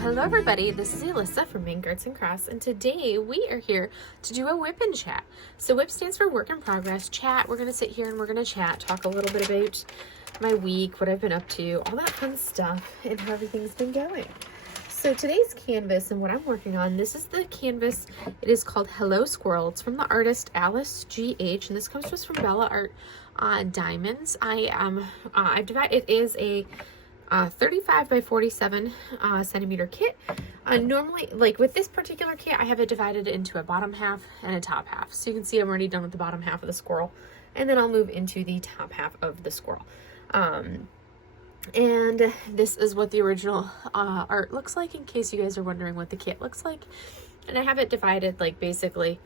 Hello everybody, this is Alyssa from Main Arts and Crafts, and today we are here to do a WIP chat. So WIP stands for work in progress. Chat, we're going to sit here and we're going to chat, talk a little bit about my week, what I've been up to, all that fun stuff, and how everything's been going. So today's canvas and what I'm working on, this is the canvas. It is called Hello Squirrel. It's from the artist Alice G.H. and this comes to us from Bella Art Diamonds. I've divided, it is a 35 by 47 centimeter kit. Normally, like with this particular kit, I have it divided into a bottom half and a top half. So you can see I'm already done with the bottom half of the squirrel, and then I'll move into the top half of the squirrel. And this is what the original art looks like, in case you guys are wondering what the kit looks like. And I have it divided like basically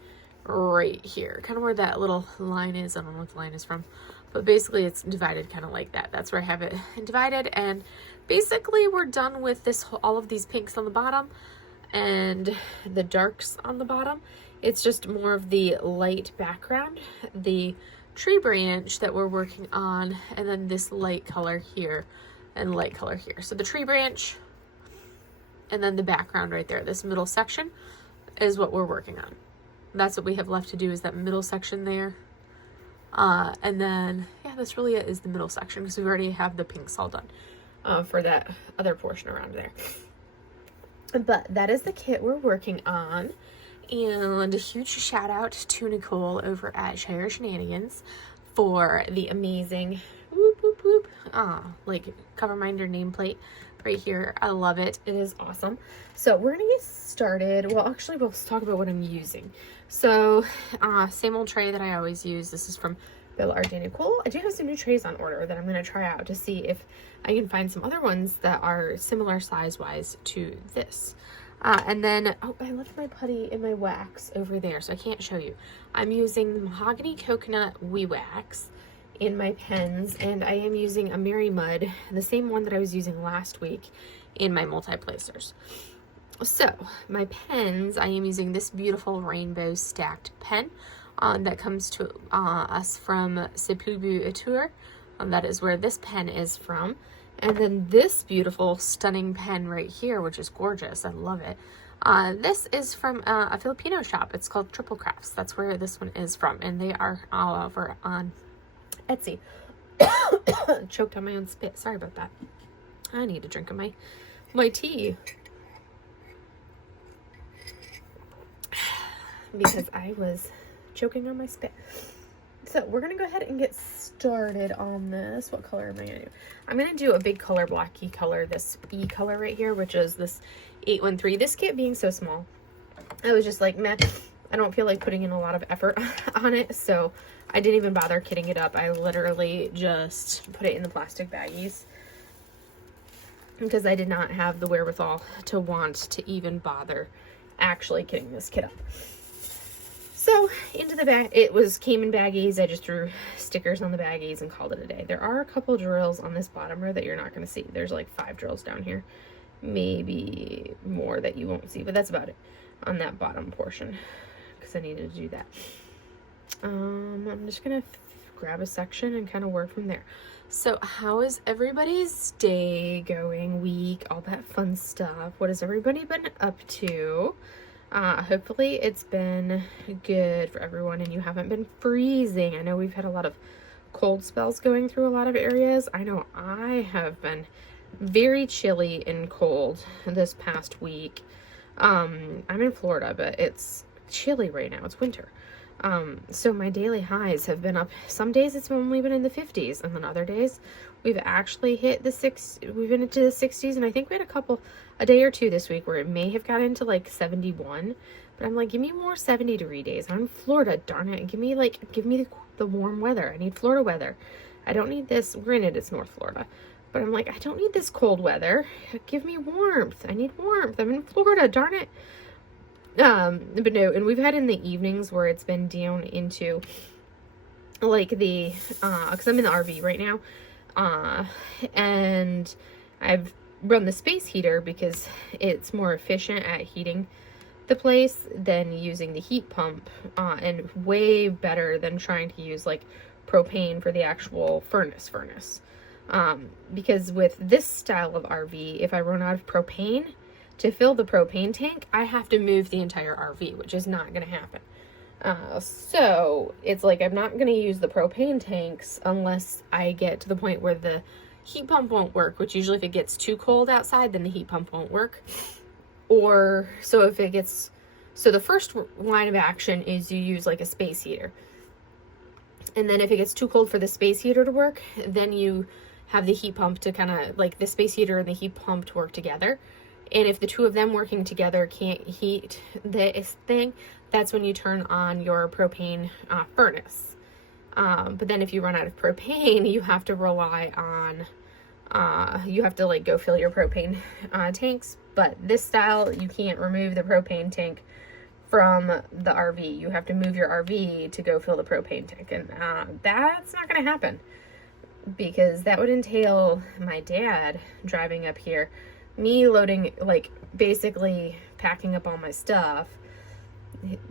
right here, kind of where that little line is. I don't know what the line is from, but basically it's divided kind of like that. That's where I have it divided. And basically we're done with this, all of these pinks on the bottom and the darks on the bottom. It's just more of the light background, the tree branch that we're working on, and then this light color here and light color here. So the tree branch and then the background right there, this middle section is what we're working on. That's what we have left to do, is that middle section there. And then, yeah, this really is the middle section because we already have the pinks all done for that other portion around there. But that is the kit we're working on. And a huge shout out to Nicole over at Shire Shenanigans for the amazing whoop, whoop, whoop, like cover minder nameplate right here. I love it. It is awesome. So we're gonna get started. Well, actually, we'll talk about what I'm using. So same old tray that I always use. This is from Bella Art Nicole. I do have some new trays on order that I'm going to try out to see if I can find some other ones that are similar size wise to this. And then, oh, I left my putty and my wax over there, so I can't show you. I'm using the Mahogany Coconut Wee Wax in my pens, and I am using a Mary Mud, the same one that I was using last week, in my multi-placers. So my pens, I am using this beautiful rainbow stacked pen that comes to us from SOOOOOOO. That is where this pen is from. And then this beautiful stunning pen right here, which is gorgeous. I love it. This is from a Filipino shop. It's called Triple Crafts. That's where this one is from. And they are all over on Etsy. Choked on my own spit. Sorry about that. I need a drink of my tea. Because I was choking on my spit. So we're going to go ahead and get started on this. What color am I going to do? I'm going to do a big color, blocky color, this E color right here, which is this 813. This kit being so small, I was just like, meh, I don't feel like putting in a lot of effort on it. So I didn't even bother kitting it up. I literally just put it in the plastic baggies because I did not have the wherewithal to want to even bother actually kitting this kit up. So into the bag, came in baggies. I just threw stickers on the baggies and called it a day. There are a couple drills on this bottom row that you're not going to see. There's like 5 drills down here, maybe more that you won't see, but that's about it on that bottom portion because I needed to do that. I'm just going to grab a section and kind of work from there. So how is everybody's day going, week, all that fun stuff? What has everybody been up to? Hopefully it's been good for everyone and you haven't been freezing. I know we've had a lot of cold spells going through a lot of areas. I know I have been very chilly and cold this past week. I'm in Florida, but it's chilly right now. It's winter. So my daily highs have been up. Some days it's only been in the 50s, and then other days we've actually hit we've been into the 60s, and I think we had a day or two this week where it may have got into like 71, but I'm like, give me more 70-degree days. I'm in Florida, darn it. Give me the warm weather. I need Florida weather. I don't need this. Granted, it's North Florida, but I'm like, I don't need this cold weather. Give me warmth. I need warmth. I'm in Florida, darn it. But no, and we've had in the evenings where it's been down into like the, cause I'm in the RV right now, and I've run the space heater because it's more efficient at heating the place than using the heat pump, and way better than trying to use like propane for the actual furnace. Because with this style of RV, if I run out of propane, to fill the propane tank, I have to move the entire RV, which is not going to happen. So it's like I'm not going to use the propane tanks unless I get to the point where the heat pump won't work, which usually if it gets too cold outside, then the heat pump won't work. Or so if it gets, so the first line of action is you use like a space heater. And then if it gets too cold for the space heater to work, then you have the heat pump to kind of like the space heater and the heat pump to work together. And if the two of them working together can't heat this thing, that's when you turn on your propane furnace. But then if you run out of propane, you have to rely on, you have to like go fill your propane tanks. But this style, you can't remove the propane tank from the RV. You have to move your RV to go fill the propane tank. And that's not going to happen because that would entail my dad driving up here, me loading, like basically packing up all my stuff,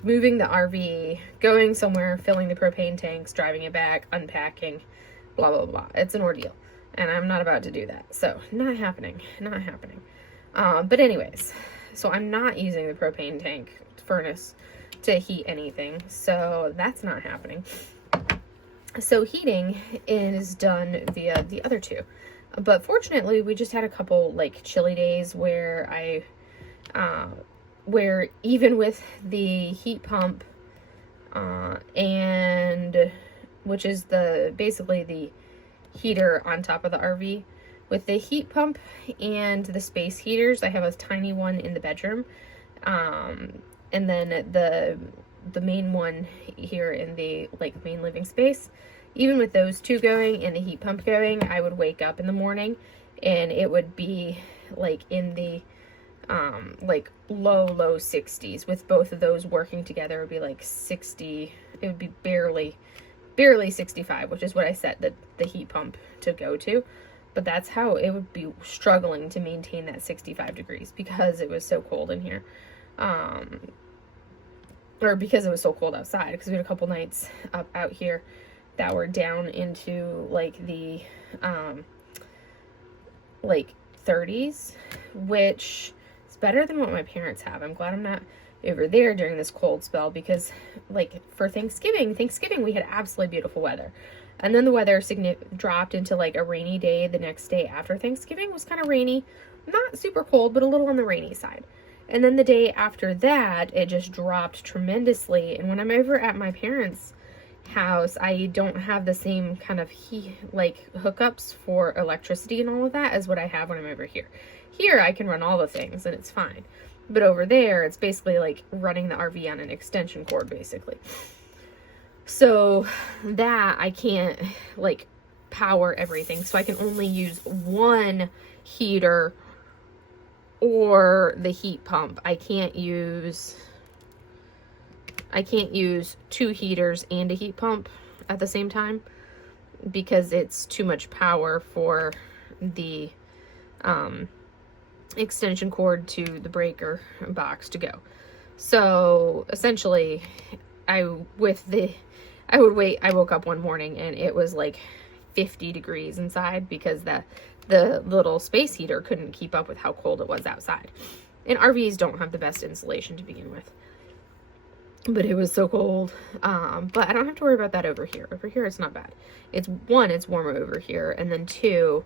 moving the RV, going somewhere, filling the propane tanks, driving it back, unpacking, blah, blah, blah. It's an ordeal. And I'm not about to do that. So not happening, not happening. But anyways, so I'm not using the propane tank furnace to heat anything. So that's not happening. So heating is done via the other two. But fortunately, we just had a couple like chilly days where where even with the heat pump, and which is basically the heater on top of the RV, with the heat pump and the space heaters, I have a tiny one in the bedroom, and then the main one here in the like main living space. Even with those two going and the heat pump going, I would wake up in the morning and it would be like in the like low 60s. With both of those working together, it would be like 60. It would be barely 65, which is what I set the heat pump to go to. But that's how it would be struggling to maintain that 65 degrees because it was so cold in here. Or because it was so cold outside, because we had a couple nights out here that were down into like the like 30s, which is better than what my parents have. I'm glad I'm not over there during this cold spell, because like for Thanksgiving we had absolutely beautiful weather, and then the weather dropped into like a rainy day. The next day after Thanksgiving was kind of rainy, not super cold, but a little on the rainy side. And then the day after that, it just dropped tremendously. And when I'm over at my parents' house, I don't have the same kind of hookups for electricity and all of that as what I have when I'm over here. Here, I can run all the things and it's fine. But over there, it's basically like running the RV on an extension cord, basically. So that I can't like power everything. So I can only use one heater or the heat pump. I can't use two heaters and a heat pump at the same time because it's too much power for the extension cord to the breaker box to go. So essentially I woke up one morning and it was like 50 degrees inside because the little space heater couldn't keep up with how cold it was outside. And RVs don't have the best insulation to begin with. But it was so cold. But I don't have to worry about that over here. Over here, it's not bad. It's warmer over here. And then two,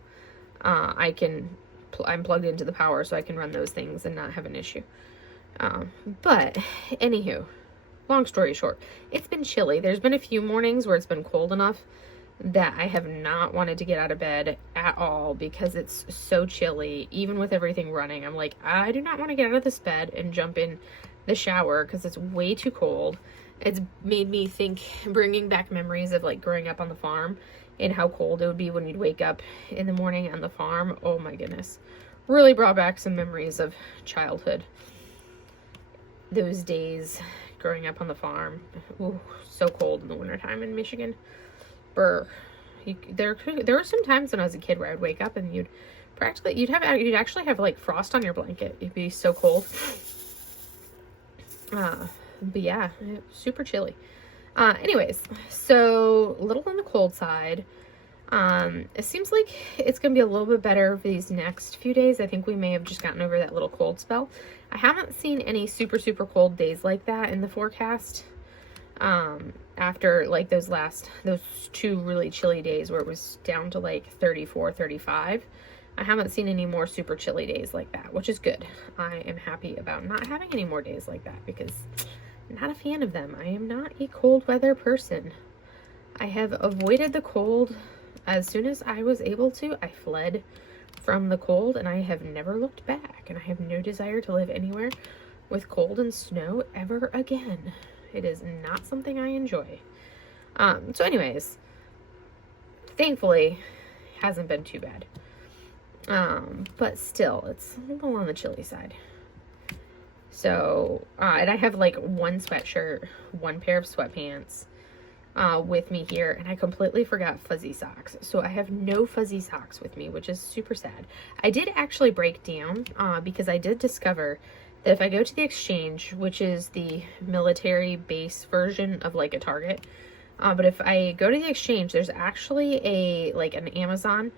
I'm plugged into the power so I can run those things and not have an issue. But anywho, long story short, it's been chilly. There's been a few mornings where it's been cold enough that I have not wanted to get out of bed at all because it's so chilly. Even with everything running, I'm like, I do not want to get out of this bed and jump in the shower because it's way too cold. It's made me think, bringing back memories of like growing up on the farm and how cold it would be when you'd wake up in the morning on the farm. Oh my goodness. Really brought back some memories of childhood. Those days growing up on the farm. Ooh, so cold in the wintertime in Michigan. Brr. There were some times when I was a kid where I'd wake up and you'd actually have like frost on your blanket. It'd be so cold. But yeah, super chilly. Anyways, so a little on the cold side. It seems like it's going to be a little bit better for these next few days. I think we may have just gotten over that little cold spell. I haven't seen any super, super cold days like that in the forecast. After like those 2 really chilly days where it was down to like 34, 35. I haven't seen any more super chilly days like that, which is good. I am happy about not having any more days like that because I'm not a fan of them. I am not a cold weather person. I have avoided the cold as soon as I was able to. I fled from the cold and I have never looked back, and I have no desire to live anywhere with cold and snow ever again. It is not something I enjoy. So anyways, thankfully, hasn't been too bad. But still, it's a little on the chilly side. So, and I have like one sweatshirt, one pair of sweatpants, with me here, and I completely forgot fuzzy socks. So I have no fuzzy socks with me, which is super sad. I did actually break down, because I did discover that if I go to the Exchange, which is the military base version of like a Target, but if I go to the Exchange, there's actually an Amazon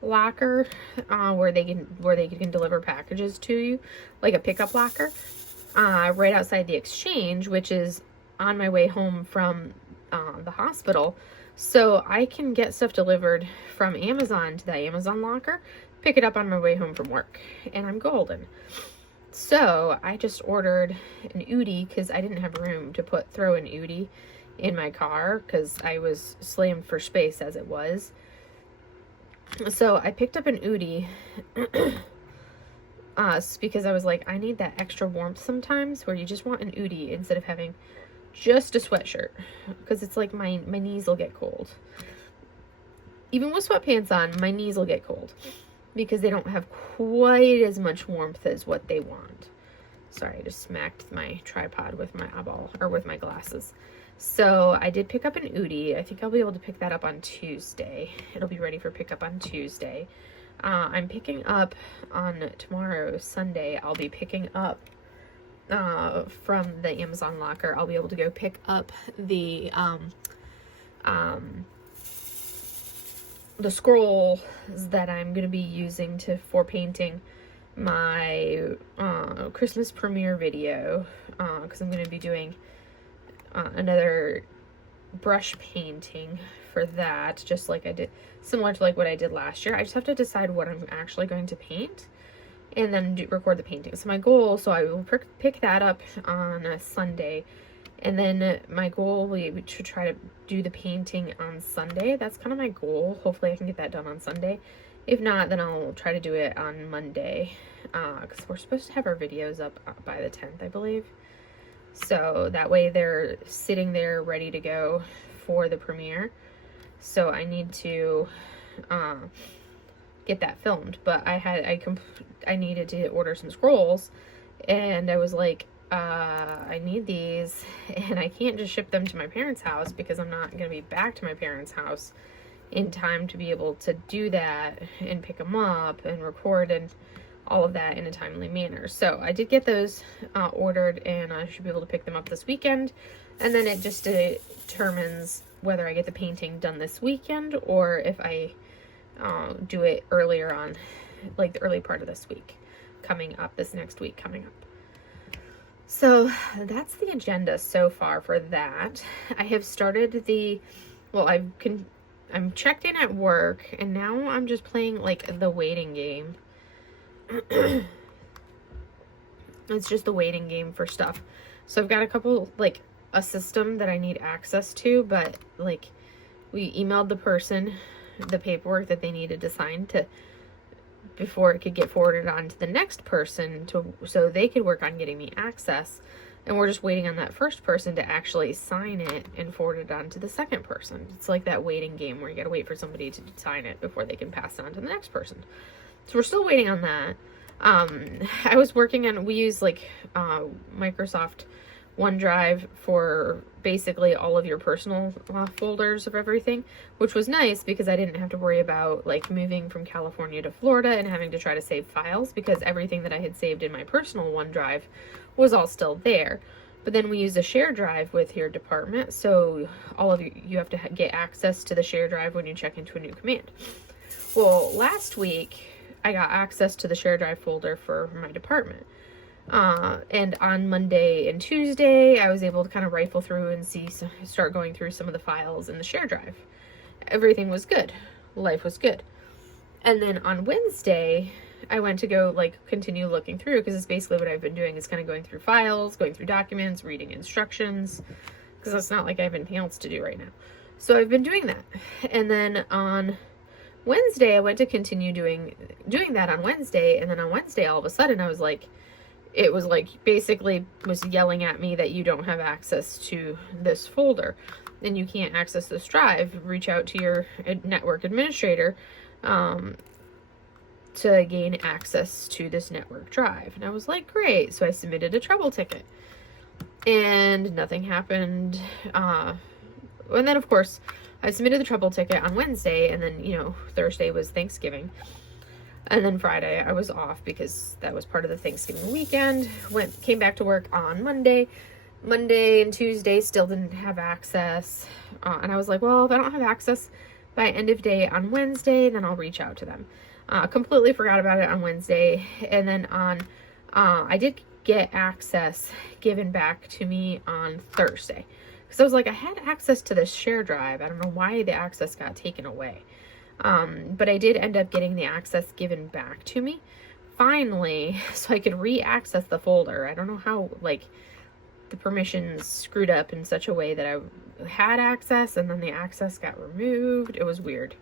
locker, where they can deliver packages to you, like a pickup locker, right outside the Exchange, which is on my way home from the hospital. So I can get stuff delivered from Amazon to the Amazon locker, pick it up on my way home from work, and I'm golden. So I just ordered an Oodie because I didn't have room to throw an Oodie in my car because I was slammed for space as it was. So I picked up an Oodie because I was like, I need that extra warmth sometimes where you just want an Oodie instead of having just a sweatshirt, because it's like my knees will get cold. Even with sweatpants on, my knees will get cold because they don't have quite as much warmth as what they want. Sorry, I just smacked my tripod with my eyeball, or with my glasses. So I did pick up an Oodie. I think I'll be able to pick that up on Tuesday. It'll be ready for pickup on Tuesday. I'm picking up on tomorrow, Sunday. I'll be picking up from the Amazon locker. I'll be able to go pick up the scrolls that I'm going to be using for painting my Christmas premiere video, because I'm going to be doing another brush painting for that, just like I did, similar to like what I did last year. I just have to decide what I'm actually going to paint and then record the painting. So my goal, so I will pick that up on a Sunday, and then my goal will be to try to do the painting on Sunday. That's kind of my goal. Hopefully I can get that done on Sunday. If not, then I'll try to do it on Monday, because we're supposed to have our videos up by the 10th, I believe. So that way they're sitting there ready to go for the premiere. So I need to get that filmed, but I needed to order some scrolls, and I was like, I need these, and I can't just ship them to my parents' house because I'm not going to be back to my parents' house in time to be able to do that and pick them up and record and all of that in a timely manner. So I did get those ordered, and I should be able to pick them up this weekend, and then it just determines whether I get the painting done this weekend or if I do it earlier on, like the early part of this week coming up, this next week coming up. So that's the agenda so far for that. I have started I'm checked in at work, and now I'm just playing like the waiting game. It's just the waiting game for stuff. So I've got a system that I need access to, but like we emailed the person the paperwork that they needed to sign before it could get forwarded on to the next person so they could work on getting me access. And we're just waiting on that first person to actually sign it and forward it on to the second person. It's like that waiting game where you gotta wait for somebody to sign it before they can pass it on to the next person. So we're still waiting on that. I was working on, we use Microsoft OneDrive for basically all of your personal folders of everything, which was nice because I didn't have to worry about moving from California to Florida and having to try to save files, because everything that I had saved in my personal OneDrive was all still there. But then we use a share drive with your department, so all of you have to get access to the share drive when you check into a new command. Well, last week I got access to the share drive folder for my department. And on Monday and Tuesday, I was able to kind of rifle through and start going through some of the files in the share drive. Everything was good. Life was good. And then on Wednesday, I went to go continue looking through, because it's basically what I've been doing is kind of going through files, going through documents, reading instructions, because it's not like I have anything else to do right now. So I've been doing that. And then on Wednesday, I went to continue doing that on Wednesday. And then on Wednesday, all of a sudden, it was basically was yelling at me that you don't have access to this folder and you can't access this drive. Reach out to your network administrator to gain access to this network drive. And I was like, great. So I submitted a trouble ticket and nothing happened. And then, of course, I submitted the trouble ticket on Wednesday, and then, Thursday was Thanksgiving. And then Friday I was off because that was part of the Thanksgiving weekend. Came back to work on Monday. Monday and Tuesday still didn't have access. And I was like, well, if I don't have access by end of day on Wednesday, then I'll reach out to them. Completely forgot about it on Wednesday. And then I did get access given back to me on Thursday. Because I was like, I had access to this share drive. I don't know why the access got taken away. But I did end up getting the access given back to me finally, so I could re-access the folder. I don't know how, the permissions screwed up in such a way that I had access and then the access got removed. It was weird.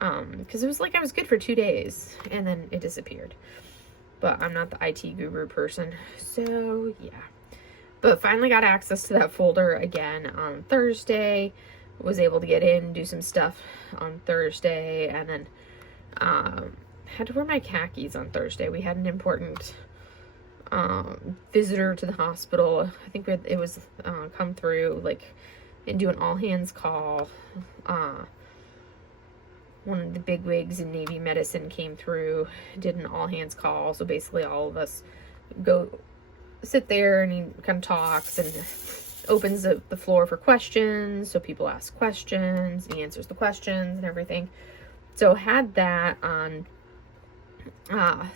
Because it was I was good for 2 days and then it disappeared. But I'm not the IT guru person, so yeah. But finally got access to that folder again on Thursday. Was able to get in, do some stuff on Thursday, and then had to wear my khakis on Thursday. We had an important visitor to the hospital. I think it was come through and do an all hands call. One of the big wigs in Navy medicine came through, did an all hands call. So basically all of us go sit there and he kind of talks and opens the floor for questions, so people ask questions, he answers the questions and everything. So had that on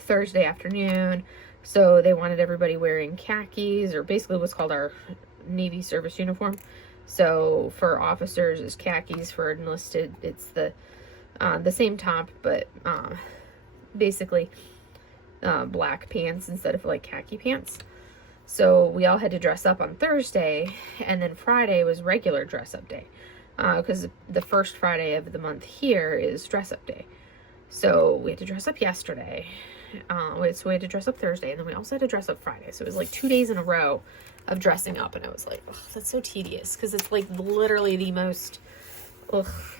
Thursday afternoon. So they wanted everybody wearing khakis, or basically what's called our Navy service uniform. So for officers it's khakis, for enlisted it's the same top, but basically black pants instead of khaki pants. So we all had to dress up on Thursday, and then Friday was regular dress up day, because the first Friday of the month here is dress up day. So we had to dress up yesterday, so we had to dress up Thursday, and then we also had to dress up Friday. So it was 2 days in a row of dressing up, and I was like, oh, that's so tedious, because it's literally the most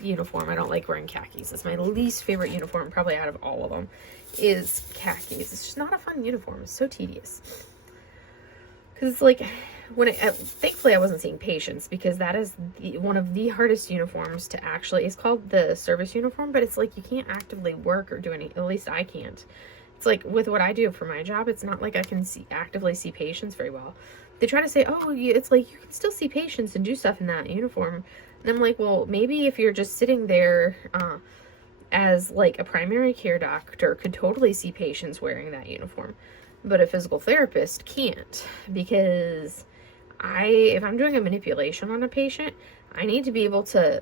uniform. I don't like wearing khakis. It's my least favorite uniform, probably out of all of them, is khakis. It's just not a fun uniform. It's so tedious. Because it's thankfully I wasn't seeing patients, because that is one of the hardest uniforms to actually, it's called the service uniform, but it's you can't actively work or do any, at least I can't. It's with what I do for my job, it's not I can actively see patients very well. They try to say, oh, it's you can still see patients and do stuff in that uniform. And I'm well, maybe if you're just sitting there as a primary care doctor could totally see patients wearing that uniform. But a physical therapist can't, because if I'm doing a manipulation on a patient, I need to be able to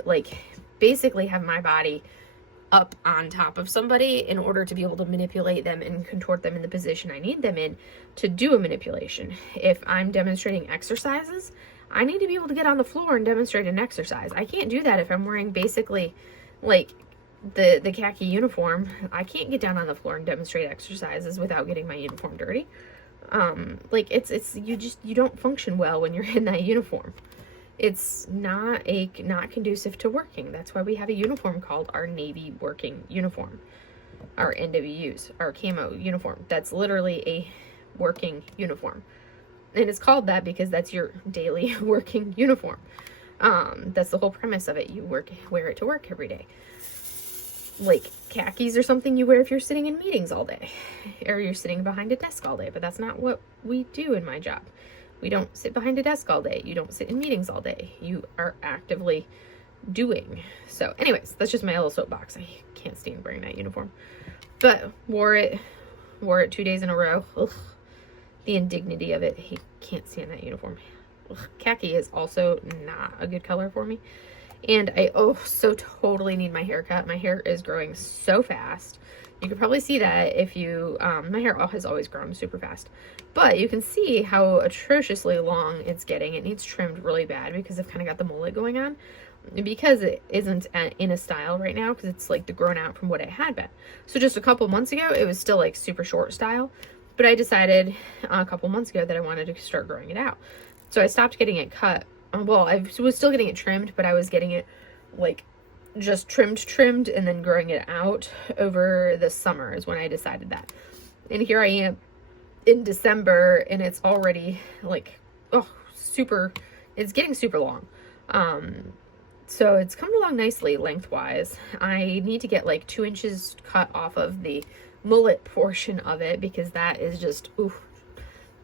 basically have my body up on top of somebody in order to be able to manipulate them and contort them in the position I need them in to do a manipulation. If I'm demonstrating exercises, I need to be able to get on the floor and demonstrate an exercise. I can't do that if I'm wearing basically the khaki uniform. I can't get down on the floor and demonstrate exercises without getting my uniform dirty. You don't function well when you're in that uniform. It's not conducive to working. That's why we have a uniform called our Navy working uniform, our NWUs, our camo uniform. That's literally a working uniform, and it's called that because that's your daily working uniform. That's the whole premise of it. You wear it to work every day. Khakis are something you wear if you're sitting in meetings all day, or you're sitting behind a desk all day, but that's not what we do in my job. We don't sit behind a desk all day. You don't sit in meetings all day. You are actively doing. So anyways, that's just my little soapbox. I can't stand wearing that uniform. But wore it 2 days in a row. Ugh. The indignity of it. I can't stand that uniform. Ugh. Khaki is also not a good color for me. And I so totally need my haircut. My hair is growing so fast. You can probably see that if you, my hair has always grown super fast, but you can see how atrociously long it's getting. It needs trimmed really bad because I've kind of got the mullet going on, because it isn't in a style right now, because it's like the grown out from what it had been. So just a couple months ago, it was still like super short style, but I decided a couple months ago that I wanted to start growing it out. So I stopped getting it cut. Well, I was still getting it trimmed, but I was getting it like just trimmed and then growing it out over the summer is when I decided that. And here I am in December, and it's already like, it's getting super long. So it's coming along nicely lengthwise. I need to get like 2 inches cut off of the mullet portion of it, because that is just,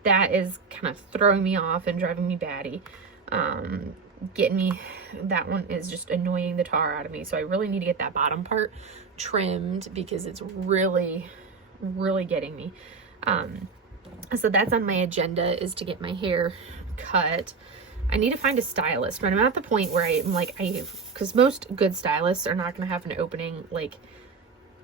that is kind of throwing me off and driving me batty. That one is just annoying the tar out of me. So I really need to get that bottom part trimmed, because it's really getting me. So that's on my agenda, is to get my hair cut. I need to find a stylist, but I'm at the point where I'm like, because most good stylists are not going to have an opening like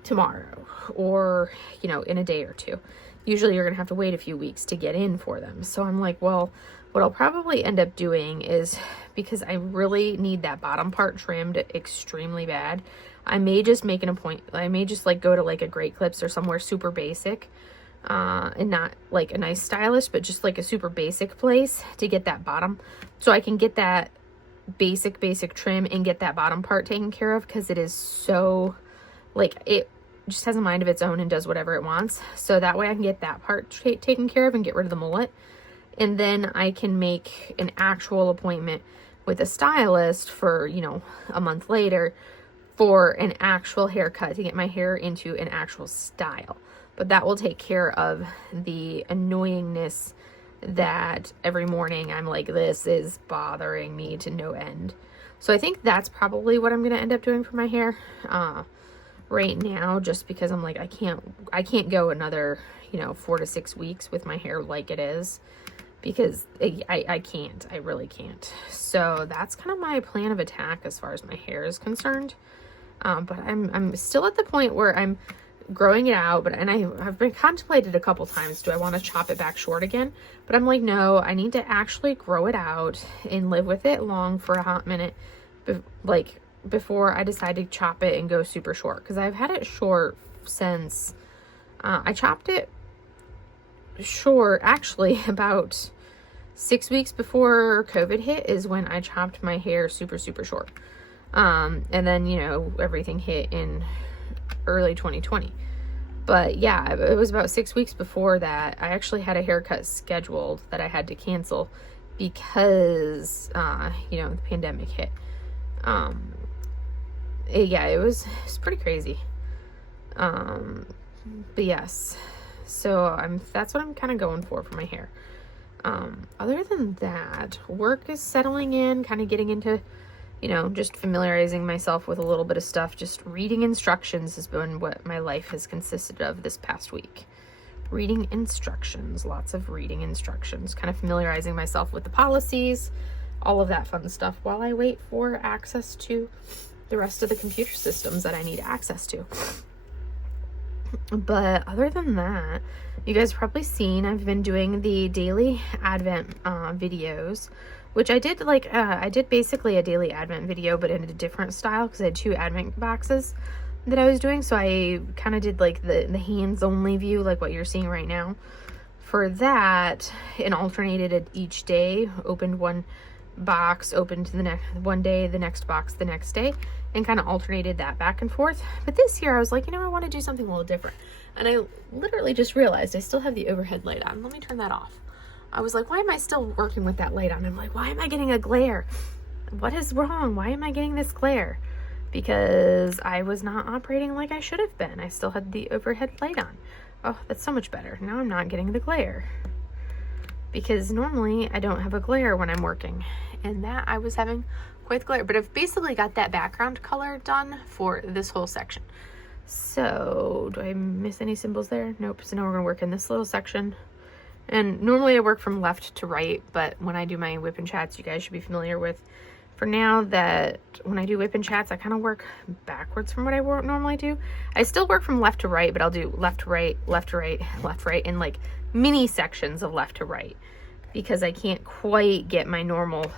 tomorrow or, in a day or two. Usually you're going to have to wait a few weeks to get in for them. So I'm like, well, what I'll probably end up doing is, because I really need that bottom part trimmed extremely bad, I may just make an appointment. I may just like go to like a Great Clips or somewhere super basic, and not like a nice stylist, but just like a super basic place to get that bottom, so I can get that basic trim and get that bottom part taken care of, because it is so, like, it just has a mind of its own and does whatever it wants. So that way I can get that part taken care of and get rid of the mullet. And then I can make an actual appointment with a stylist for, a month later for an actual haircut, to get my hair into an actual style. But that will take care of the annoyingness that every morning I'm like, this is bothering me to no end. So I think that's probably what I'm going to end up doing for my hair right now, just because I'm like, I can't go another, 4 to 6 weeks with my hair like it is, because I can't. I really can't. So that's kind of my plan of attack as far as my hair is concerned. But I'm still at the point where I'm growing it out, and I've been contemplated a couple times, do I want to chop it back short again? But I'm like, no, I need to actually grow it out and live with it long for a hot minute, before I decide to chop it and go super short, because I've had it short since I chopped it short actually about 6 weeks before COVID hit is when I chopped my hair super short. And then, everything hit in early 2020. But yeah, it was about 6 weeks before that I actually had a haircut scheduled that I had to cancel because, the pandemic hit. Yeah, it was pretty crazy. But yes, so that's what I'm kind of going for my hair. Other than that, work is settling in, kind of getting into, just familiarizing myself with a little bit of stuff. Just reading instructions has been what my life has consisted of this past week. Reading instructions, lots of reading instructions, kind of familiarizing myself with the policies, all of that fun stuff, while I wait for access to the rest of the computer systems that I need access to. But other than that, you guys probably seen I've been doing the daily Advent videos, which I did I did basically a daily Advent video, but in a different style, because I had 2 Advent boxes that I was doing. So I kind of did like the hands only view, like what you're seeing right now. For that, and alternated it each day, opened one box, opened the next one day, the next box the next day, and kind of alternated that back and forth. But this year I was like, I want to do something a little different. And I literally just realized I still have the overhead light on. Let me turn that off. I was like, why am I still working with that light on? I'm like, why am I getting a glare? What is wrong? Why am I getting this glare? Because I was not operating like I should have been. I still had the overhead light on. Oh, that's so much better. Now I'm not getting the glare. because normally I don't have a glare when I'm working, and that I was having quite the glare. But I've basically got that background color done for this whole section. So do I miss any symbols there? Nope. So now we're gonna work in this little section. And normally I work from left to right, but when I do my WIP and chats, you guys should be familiar with, for now, that when I do WIP and chats, I kind of work backwards from what I normally do. I still work from left to right, but I'll do left to right, left to right, left to right, in like mini sections of left to right, because I can't quite get my normal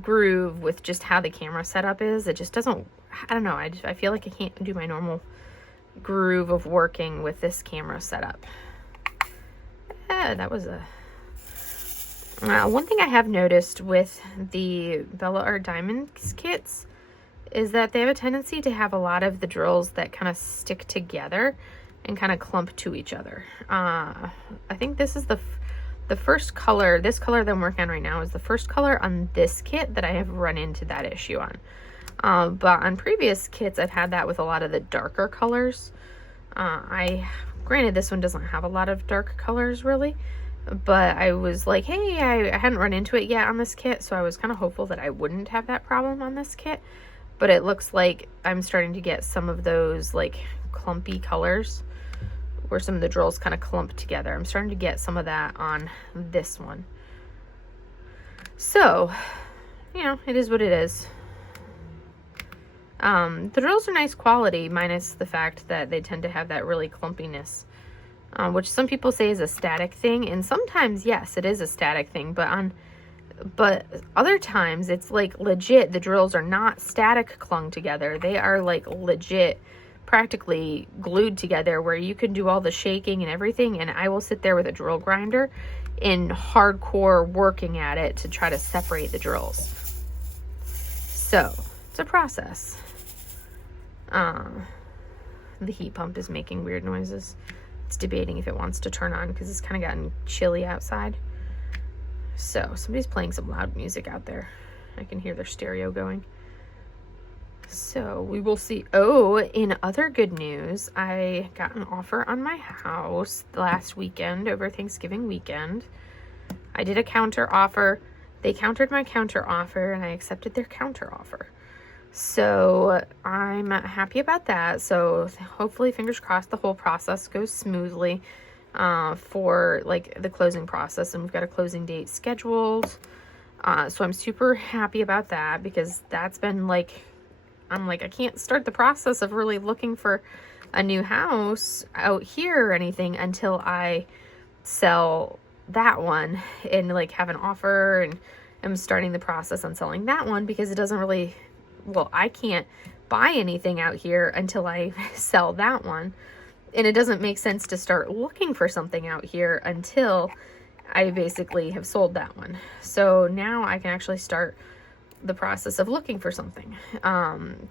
groove with just how the camera setup is. It just doesn't, I don't know, I feel like I can't do my normal groove of working with this camera setup. Yeah, that was a... one thing I have noticed with the Bella Art Diamonds kits is that they have a tendency to have a lot of the drills that kind of stick together and kind of clump to each other. I think this is the first color, this color that I'm working on right now is the first color on this kit that I have run into that issue on. But on previous kits, I've had that with a lot of the darker colors. Granted, this one doesn't have a lot of dark colors really, but I was like, hey, I hadn't run into it yet on this kit, so I was kind of hopeful that I wouldn't have that problem on this kit. But it looks like I'm starting to get some of those like clumpy colors where some of the drills kind of clump together. I'm starting to get some of that on this one. So, you know, it is what it is. The drills are nice quality, minus the fact that they tend to have that really clumpiness, which some people say is a static thing, and sometimes, yes, it is a static thing, but other times it's like legit, the drills are not static clung together. They are like legit practically glued together, where you can do all the shaking and everything, and I will sit there with a drill grinder in hardcore working at it to try to separate the drills. So it's a process. The heat pump is making weird noises. It's debating if it wants to turn on because it's kind of gotten chilly outside. So somebody's playing some loud music out there. I can hear their stereo going. So we will see. Oh, in other good news, I got an offer on my house last weekend, over Thanksgiving weekend. I did a counter offer. They countered my counter offer, and I accepted their counter offer. So I'm happy about that. So hopefully, fingers crossed, the whole process goes smoothly for like the closing process, and we've got a closing date scheduled. So I'm super happy about that, because that's been like, I'm like, I can't start the process of really looking for a new house out here or anything until I sell that one and like have an offer, and I'm starting the process on selling that one, because it doesn't really, well, I can't buy anything out here until I sell that one. And it doesn't make sense to start looking for something out here until I basically have sold that one. So now I can actually start the process of looking for something.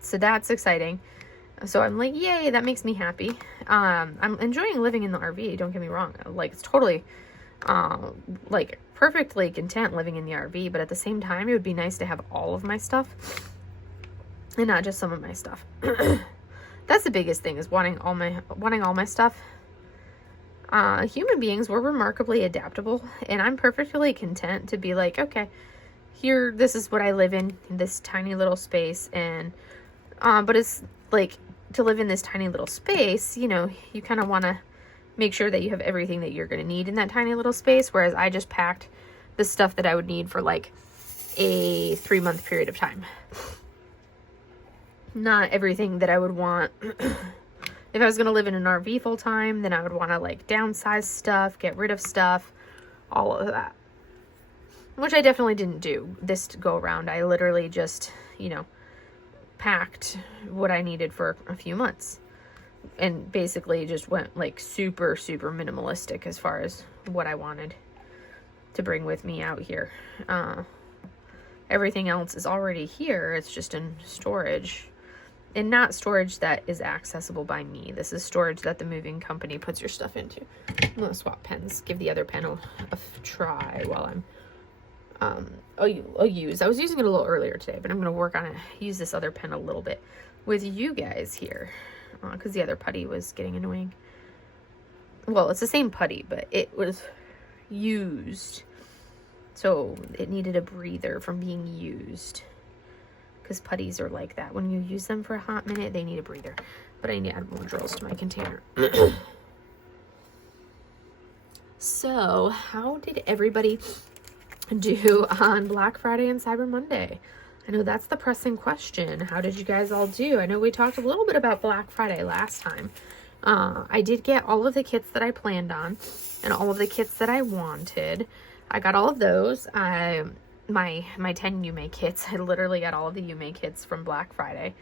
So that's exciting. So I'm like, yay, that makes me happy. I'm enjoying living in the RV, don't get me wrong. Like, it's totally like perfectly content living in the RV, but at the same time, it would be nice to have all of my stuff and not just some of my stuff. That's the biggest thing, is wanting all my stuff. Human beings were remarkably adaptable, and I'm perfectly content to be like, okay, here, this is what I live in this tiny little space. And but it's like, to live in this tiny little space, you know, you kind of want to make sure that you have everything that you're going to need in that tiny little space, whereas I just packed the stuff that I would need for like a 3-month period of time. Not everything that I would want. If I was going to live in an RV full time, then I would want to like downsize stuff, get rid of stuff, all of that. Which I definitely didn't do this go around. I literally just, you know, packed what I needed for a few months. And basically just went like super, super minimalistic as far as what I wanted to bring with me out here. Everything else is already here. It's just in storage. And not storage that is accessible by me. This is storage that the moving company puts your stuff into. I'm going to swap pens. Give the other pen a try while I'm... I'll use... I was using it a little earlier today, but I'm going to work on it. Use this other pen a little bit with you guys here. Because the other putty was getting annoying. Well, it's the same putty, but it was used. So it needed a breather from being used. Because putties are like that. When you use them for a hot minute, they need a breather. But I need to add more drills to my container. So, how did everybody do on Black Friday and Cyber Monday? I know that's the pressing question. How did you guys all do? I know we talked a little bit about Black Friday last time. I did get all of the kits that I planned on and all of the kits that I wanted. I got all of those. My 10 Yume kits. I literally got all of the Yume kits from Black Friday.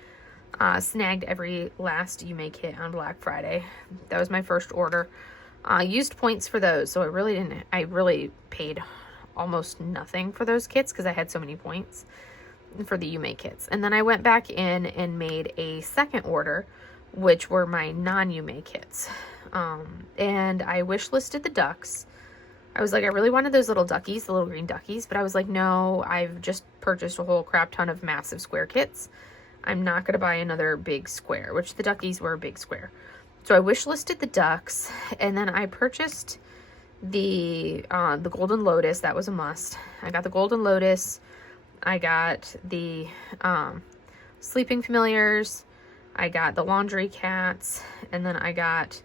Snagged every last Yume kit on Black Friday. That was my first order. Used points for those, so I really paid almost nothing for those kits because I had so many points for the Yume kits. And then I went back in and made a second order, which were my non-Yume kits. And I wish listed the ducks. I was like, I really wanted those little duckies, the little green duckies, but I was like, no, I've just purchased a whole crap ton of massive square kits. I'm not going to buy another big square, which the duckies were a big square. So I wish listed the ducks, and then I purchased the Golden Lotus. That was a must. I got the Golden Lotus. I got the Sleeping Familiars. I got the Laundry Cats, and then I got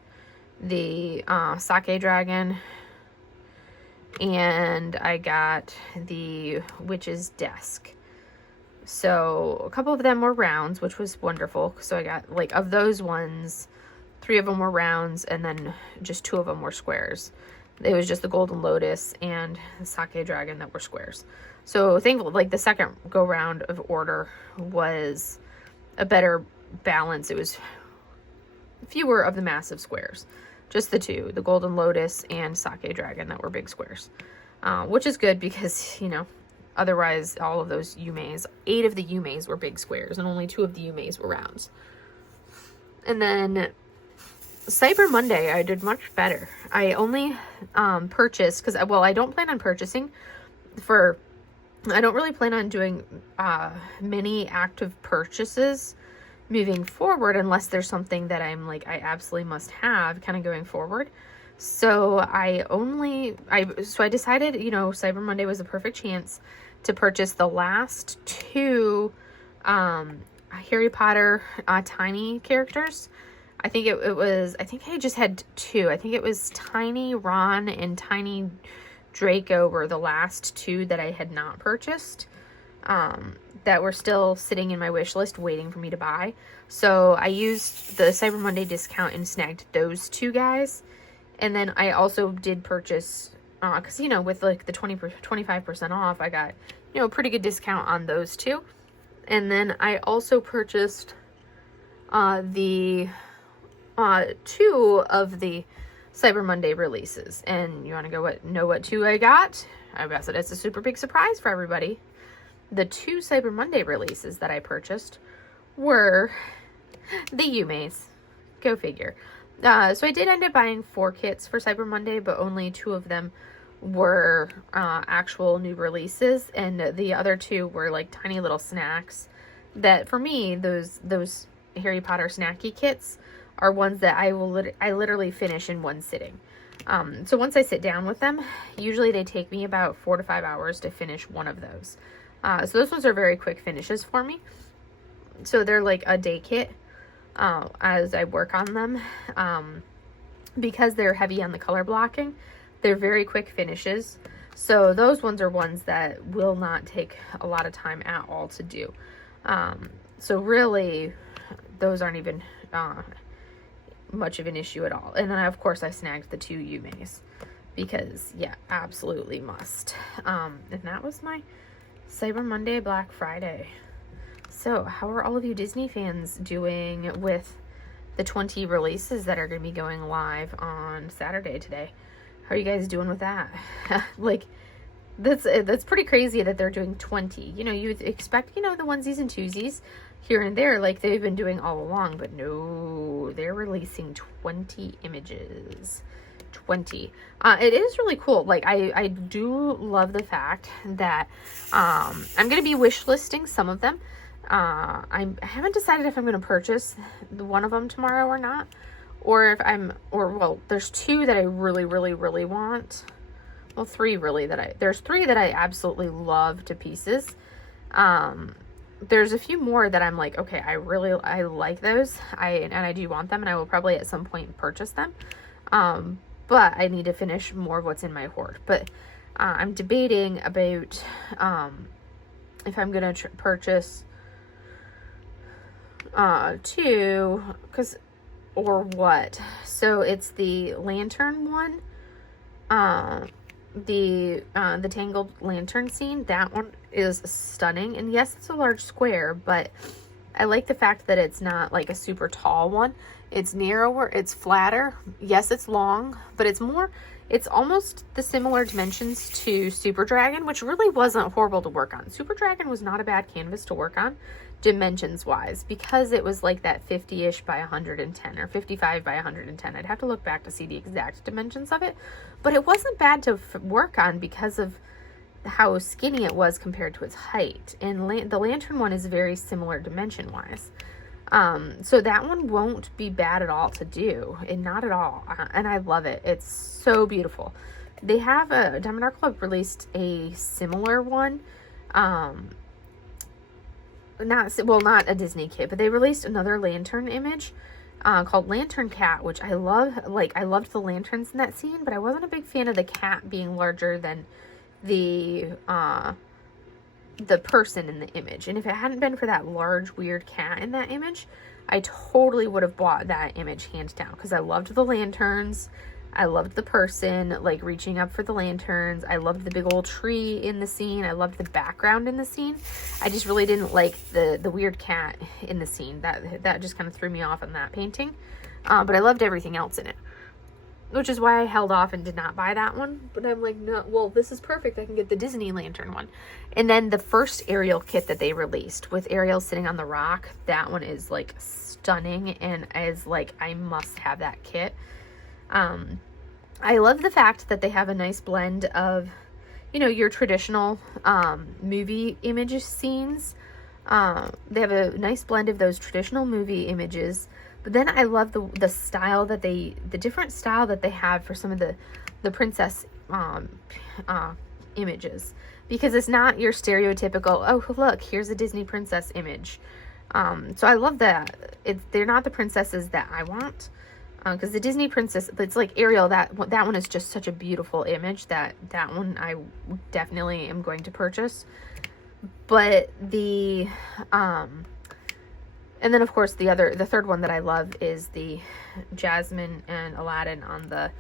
the Sake Dragon, and I got the Witch's Desk. So a couple of them were rounds, which was wonderful. So I got, like, of those ones, 3 of them were rounds, and then just 2 of them were squares. It was just the Golden Lotus and the Sake Dragon that were squares. So thankfully, like, the second go round of order was a better balance. It was fewer of the massive squares. Just the 2, the Golden Lotus and Sake Dragon, that were big squares. Which is good because, you know, otherwise all of those Yumes, 8 of the Yumes were big squares and only 2 of the Yumes were rounds. And then Cyber Monday, I did much better. I only purchased, because, well, I don't plan on purchasing I don't really plan on doing many active purchases moving forward unless there's something that I'm like, I absolutely must have kind of going forward. So I decided, you know, Cyber Monday was a perfect chance to purchase the last 2 Harry Potter tiny characters. I think I think I just had 2. I think it was Tiny Ron and Tiny Draco were the last 2 that I had not purchased, that were still sitting in my wish list waiting for me to buy. So I used the Cyber Monday discount and snagged those 2 guys. And then I also did purchase, because, you know, with like the 25% off, I got, you know, a pretty good discount on those 2. And then I also purchased the 2 of the Cyber Monday releases. And you want to know what 2 I got? I guess it's a super big surprise for everybody. The 2 Cyber Monday releases that I purchased were the Yumes. Go figure. So I did end up buying 4 kits for Cyber Monday, but only 2 of them were actual new releases, and the other 2 were like tiny little snacks that, for me, those Harry Potter snacky kits are ones that I literally finish in one sitting. So once I sit down with them, usually they take me about 4 to 5 hours to finish one of those. So those ones are very quick finishes for me. So they're like a day kit as I work on them. Because they're heavy on the color blocking, they're very quick finishes. So those ones are ones that will not take a lot of time at all to do. So really, those aren't even much of an issue at all. And then, of course, I snagged the 2 Yumes because, yeah, absolutely must. And that was my Cyber Monday, Black Friday. So how are all of you Disney fans doing with the 20 releases that are going to be going live on Saturday today? How are you guys doing with that? Like, that's pretty crazy that they're doing 20. You know, you'd expect, you know, the onesies and twosies here and there like they've been doing all along, but no, they're releasing 20 images. 20. It is really cool. Like, I do love the fact that I'm going to be wish listing some of them. I haven't decided if I'm going to purchase one of them tomorrow or not, or if well, there's 2 that I really, really, really want. well, three really there's three that I absolutely love to pieces. There's a few more that I'm like, okay, I like those. And I do want them, and I will probably at some point purchase them. But I need to finish more of what's in my hoard. But I'm debating about if I'm gonna purchase two, or what. So it's the lantern one, the tangled lantern scene. That one is stunning, and yes, it's a large square, but I like the fact that it's not like a super tall one. It's narrower, it's flatter. Yes, it's long, but it's almost the similar dimensions to Super Dragon, which really wasn't horrible to work on. Super Dragon was not a bad canvas to work on, dimensions wise, because it was like that 50-ish by 110 or 55 by 110. I'd have to look back to see the exact dimensions of it, but it wasn't bad to work on because of how skinny it was compared to its height. And the lantern one is very similar dimension wise. So that one won't be bad at all to do, and not at all. And I love it. It's so beautiful. They have Diamond Art Club released a similar one. Not a Disney kit, but they released another lantern image, called Lantern Cat, which I love. Like, I loved the lanterns in that scene, but I wasn't a big fan of the cat being larger than the person in the image. And if it hadn't been for that large weird cat in that image, I totally would have bought that image hands down, because I loved the lanterns. I loved the person like reaching up for the lanterns. I loved the big old tree in the scene. I loved the background in the scene. I just really didn't like the weird cat in the scene. That just kind of threw me off on that painting. But I loved everything else in it, which is why I held off and did not buy that one. But I'm like, no, well, this is perfect. I can get the Disney lantern one. And then the first Ariel kit that they released with Ariel sitting on the rock, that one is like stunning, and is like, I must have that kit. I love the fact that they have a nice blend of, your traditional movie image scenes. They have a nice blend of those traditional movie images. But then I love the style that the different style that they have for some of the princess images, because it's not your stereotypical, oh look, here's a Disney princess image. So I love that they're not the princesses that I want, because the Disney princess, it's like Ariel, that one is just such a beautiful image that one I definitely am going to purchase. But and then, of course, the third one that I love is the Jasmine and Aladdin on the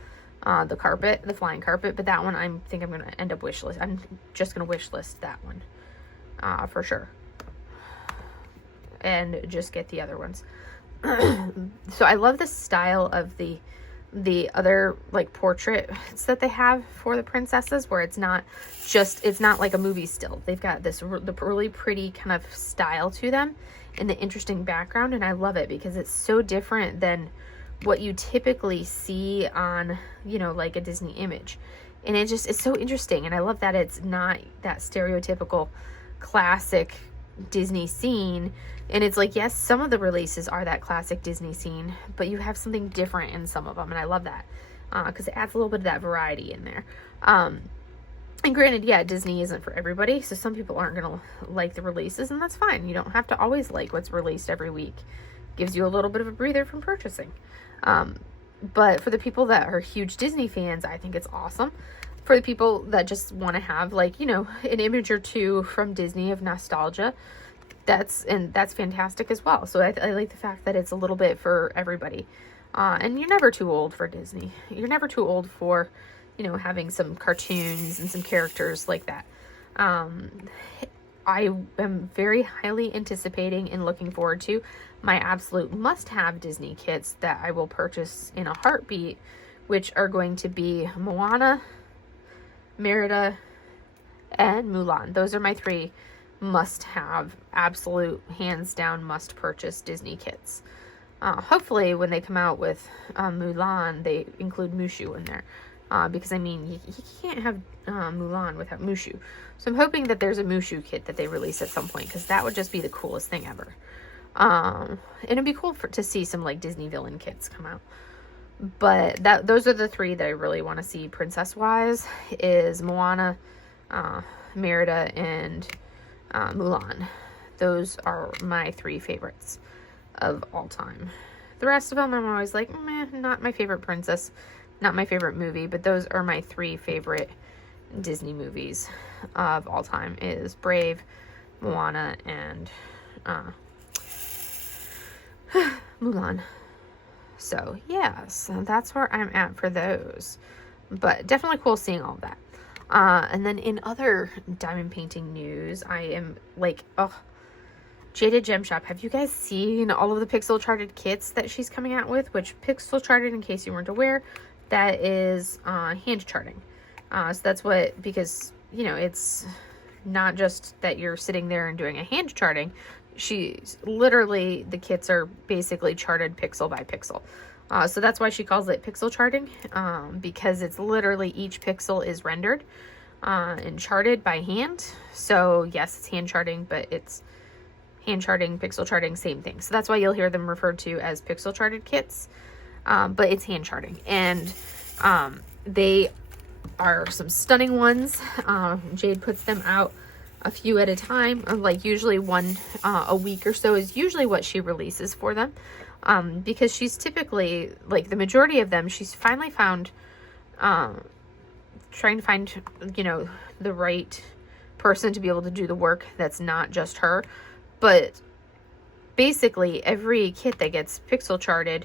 carpet, the flying carpet. But that one, I think I'm going to end up I'm just going to wish list that one, for sure. And just get the other ones. So I love the style of the other like portraits that they have for the princesses, where it's not like a movie still. They've got the really pretty kind of style to them and the interesting background, and I love it because it's so different than what you typically see on, like a Disney image. And it's so interesting, and I love that it's not that stereotypical classic Disney scene. And it's like, yes, some of the releases are that classic Disney scene, but you have something different in some of them, and I love that because it adds a little bit of that variety in there. And granted, yeah, Disney isn't for everybody, so some people aren't going to like the releases, and that's fine. You don't have to always like what's released every week. Gives you a little bit of a breather from purchasing. But for the people that are huge Disney fans, I think it's awesome. For the people that just want to have, like, an image or two from Disney of nostalgia, that's fantastic as well. So I like the fact that it's a little bit for everybody. And you're never too old for Disney. You're never too old for, having some cartoons and some characters like that. I am very highly anticipating and looking forward to my absolute must-have Disney kits that I will purchase in a heartbeat, which are going to be Moana, Merida, and Mulan. Those are my three must-have, absolute, hands-down, must-purchase Disney kits. Hopefully, when they come out with Mulan, they include Mushu in there. Because, you can't have Mulan without Mushu. So I'm hoping that there's a Mushu kit that they release at some point, because that would just be the coolest thing ever. And it'd be cool to see some, like, Disney villain kits come out. But those are the three that I really want to see princess-wise, is Moana, Merida, and Mulan. Those are my three favorites of all time. The rest of them, I'm always like, meh, not my favorite princess, not my favorite movie, but those are my three favorite Disney movies of all time, is Brave, Moana, and Mulan. So, yes, that's where I'm at for those. But definitely cool seeing all of that. And then in other diamond painting news, I am like, oh, Jaded Gem Shop. Have you guys seen all of the pixel charted kits that she's coming out with? Which pixel charted, in case you weren't aware, that is hand charting. So that's what, because, you know, it's not just that you're sitting there and doing a hand charting. She's literally, the kits are basically charted pixel by pixel. So that's why she calls it pixel charting, because it's literally each pixel is rendered and charted by hand. So yes, it's hand charting, but it's hand charting, pixel charting, same thing. So that's why you'll hear them referred to as pixel charted kits, but it's hand charting. And they are some stunning ones. Jade puts them out a few at a time, or like usually one a week or so is usually what she releases for them, because she's typically, like, the majority of them, she's finally found trying to find, you know, the right person to be able to do the work that's not just her. But basically every kit that gets pixel charted,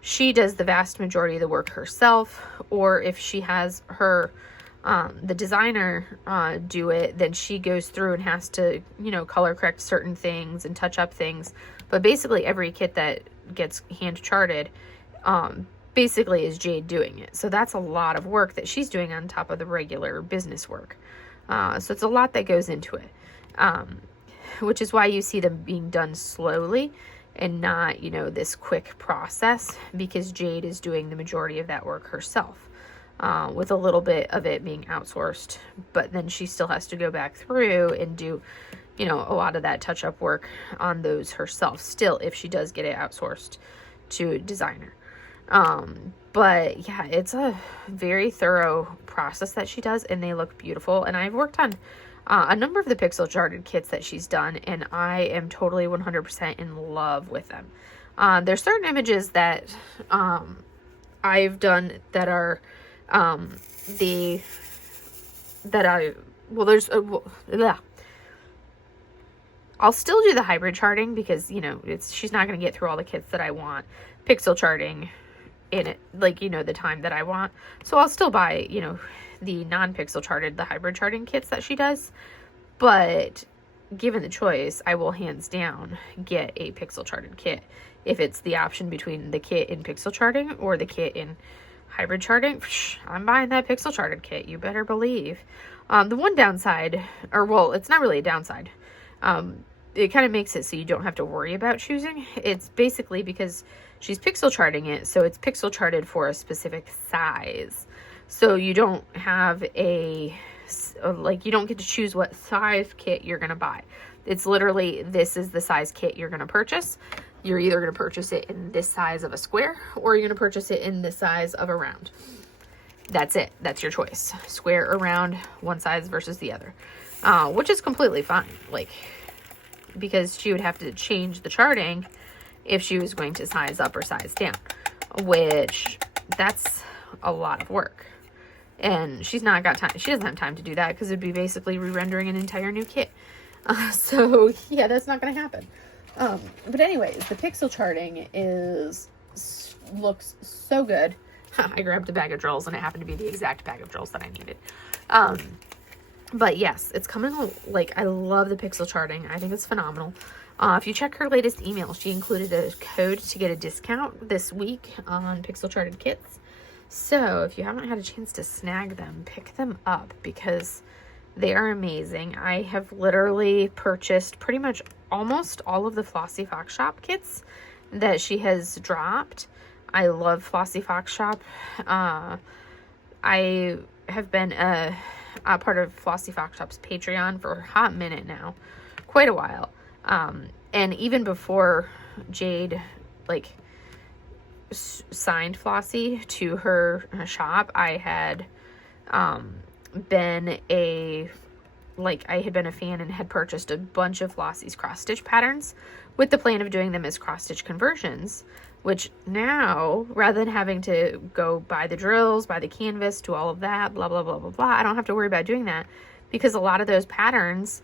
she does the vast majority of the work herself, or if she has her the designer do it, then she goes through and has to, you know, color correct certain things and touch up things. But basically every kit that gets hand charted basically is Jade doing it. So that's a lot of work that she's doing on top of the regular business work. So it's a lot that goes into it, which is why you see them being done slowly and not, you know, this quick process, because Jade is doing the majority of that work herself. With a little bit of it being outsourced, but then she still has to go back through and do, you know, a lot of that touch-up work on those herself still, if she does get it outsourced to a designer. But yeah, it's a very thorough process that she does, and they look beautiful. And I've worked on a number of the pixel charted kits that she's done, and I am totally 100% in love with them. There's certain images that I've done that are I'll still do the hybrid charting, because, you know, she's not going to get through all the kits that I want pixel charting in it, like, you know, the time that I want. So I'll still buy, you know, the non-pixel charted, the hybrid charting kits that she does. But given the choice, I will hands down get a pixel charted kit if it's the option between the kit in pixel charting or the kit in hybrid charting. I'm buying that pixel charted kit, you better believe. The one downside, or well, it's not really a downside, it kind of makes it so you don't have to worry about choosing. It's basically because she's pixel charting it, so it's pixel charted for a specific size. So you don't have you don't get to choose what size kit you're going to buy. It's literally, this is the size kit you're going to purchase. You're either going to purchase it in this size of a square, or you're going to purchase it in the size of a round. That's it. That's your choice. Square or round, one size versus the other. Which is completely fine. Like, because she would have to change the charting if she was going to size up or size down. Which, that's a lot of work. And she's not got time. She doesn't have time to do that, because it'd be basically re-rendering an entire new kit. So, yeah, that's not going to happen. But anyways, the pixel charting looks so good. I grabbed a bag of drills, and it happened to be the exact bag of drills that I needed. But yes, it's coming, like, I love the pixel charting. I think it's phenomenal. If you check her latest email, she included a code to get a discount this week on pixel charted kits. So if you haven't had a chance to snag them, pick them up, because they are amazing. I have literally purchased pretty much almost all of the Flossy Fox Shop kits that she has dropped. I love Flossy Fox Shop. I have been a part of Flossy Fox Shop's Patreon for a hot minute now, quite a while. And even before Jade, like, signed Flossie to her shop, I had been a fan and had purchased a bunch of Flossie's cross stitch patterns with the plan of doing them as cross stitch conversions, which now, rather than having to go buy the drills, buy the canvas, do all of that, blah, blah, blah, blah, blah, I don't have to worry about doing that, because a lot of those patterns,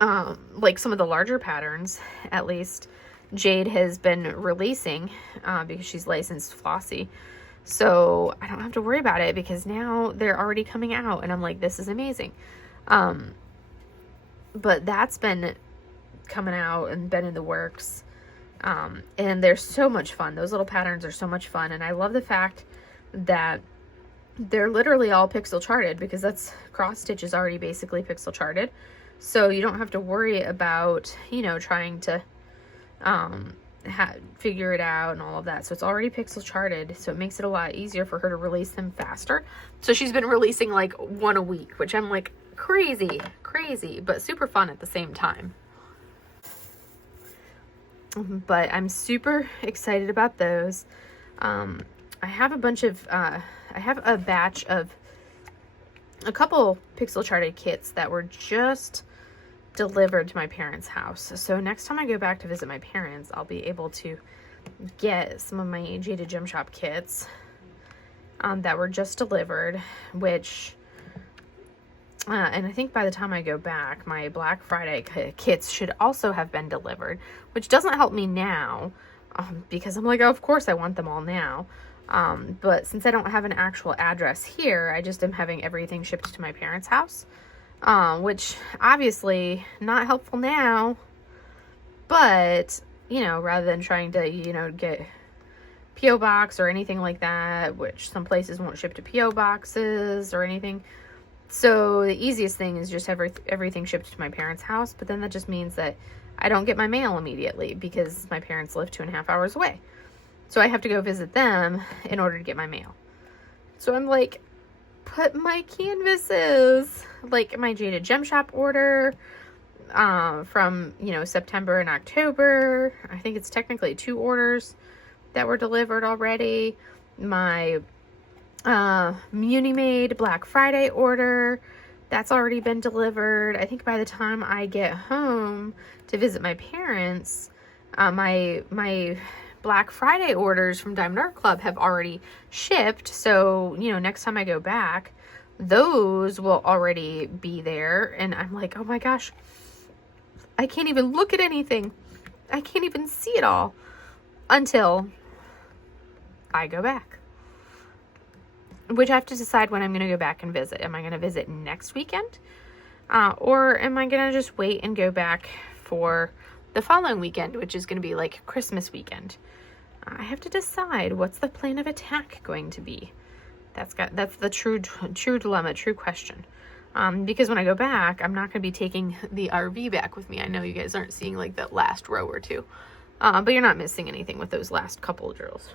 like some of the larger patterns, at least, Jade has been releasing, because she's licensed Flossie. So I don't have to worry about it, because now they're already coming out, and I'm like, this is amazing. But that's been coming out and been in the works. And they're so much fun. Those little patterns are so much fun. And I love the fact that they're literally all pixel charted, because that's cross stitch is already basically pixel charted. So you don't have to worry about, you know, trying to, figure it out and all of that. So it's already pixel charted. So it makes it a lot easier for her to release them faster. So she's been releasing like one a week, which I'm like, crazy, but super fun at the same time. But I'm super excited about those. I have a bunch of, I have a batch of a couple pixel charted kits that were just delivered to my parents' house. So next time I go back to visit my parents, I'll be able to get some of my Jaded Gem Shop kits that were just delivered, which, and I think by the time I go back, my Black Friday kits should also have been delivered, which doesn't help me now, because I'm like, oh, of course I want them all now. But since I don't have an actual address here, I just am having everything shipped to my parents' house, which obviously not helpful now, but, you know, rather than trying to, you know, get P.O. box or anything like that, which some places won't ship to P.O. boxes or anything. So the easiest thing is just have everything shipped to my parents' house, but then that just means that I don't get my mail immediately, because my parents live 2.5 hours away. So I have to go visit them in order to get my mail. So I'm like, put my canvases, like my Jaded Gem Shop order from, you know, September and October. I think it's technically 2 orders that were delivered already. My Muni Made Black Friday order, that's already been delivered. I think by the time I get home to visit my parents, my Black Friday orders from Diamond Art Club have already shipped. So, you know, next time I go back, those will already be there. And I'm like, oh my gosh, I can't even look at anything. I can't even see it all until I go back. Which I have to decide when I'm going to go back and visit. Am I going to visit next weekend? Or am I going to just wait and go back for the following weekend, which is going to be like Christmas weekend? I have to decide, what's the plan of attack going to be? That's the true dilemma, true question. Because when I go back, I'm not going to be taking the RV back with me. I know you guys aren't seeing like that last row or two. But you're not missing anything with those last couple of drills.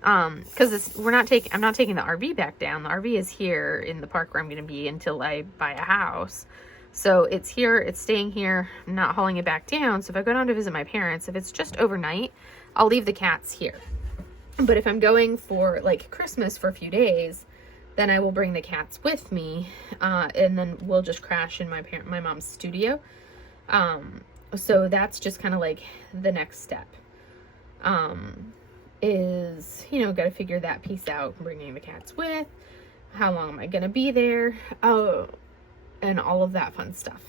Because I'm not taking the RV back down. The RV is here in the park where I'm going to be until I buy a house. So it's here, it's staying here, I'm not hauling it back down. So if I go down to visit my parents, if it's just overnight, I'll leave the cats here. But if I'm going for like Christmas for a few days, then I will bring the cats with me, and then we'll just crash in my mom's studio. So that's just kind of like the next step. Is, you know, got to figure that piece out, bringing the cats with, how long am I going to be there, and all of that fun stuff.